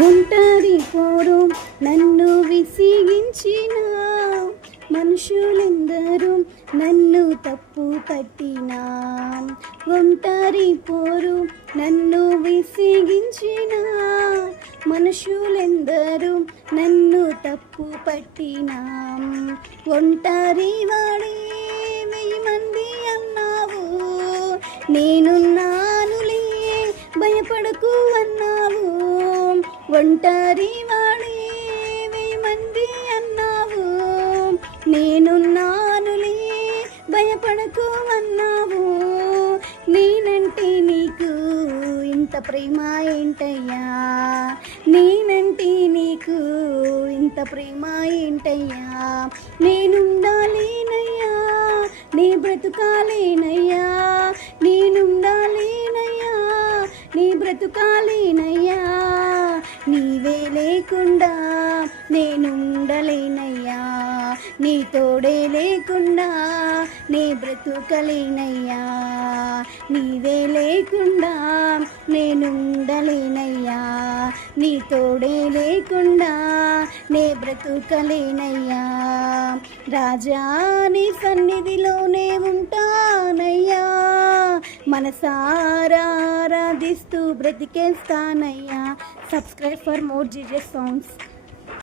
ఒంటరి పోరు నన్ను విసిగించిన మనుషులెందరూ నన్ను తప్పు పట్టినా. ఒంటరి పోరు నన్ను విసిగించిన మనుషులెందరూ నన్ను తప్పు పట్టినా. ఒంటరి వాడే 1000 మంది అన్నావు, నేనున్నానులే భయపడకు అన్నావు. ఒంటరి వాడే 1000 మంది అన్నావు, నేనున్నానులే భయపడకు అన్నావు. నేనంటే నీకు ఇంత ప్రేమ ఏంటయ్యా, నేనంటే నీకు ఇంత ప్రేమ ఏంటయ్యా. నేనుండాలేనయ్యా నీ బ్రతుకాలేనయ్యా, నేనుండాలేనయ్యా నీ బ్రతుకాలేనయ్యా. నీవే లేకుండా నేనుండలేనయ్యా, నీ తోడే లేకుండా నే బ్రతుకలేనయ్యా. నీవే లేకుండా నేనుండలేనయ్యా, నీ తోడే లేకుండా నే బ్రతుకలేనయ్యా. రాజా నీ సన్నిధిలోనే ఉంటానయ్యా, మనసారా ఆరాధిస్తూ బ్రతికేస్తానయ్యా. Subscribe for more Jesus songs.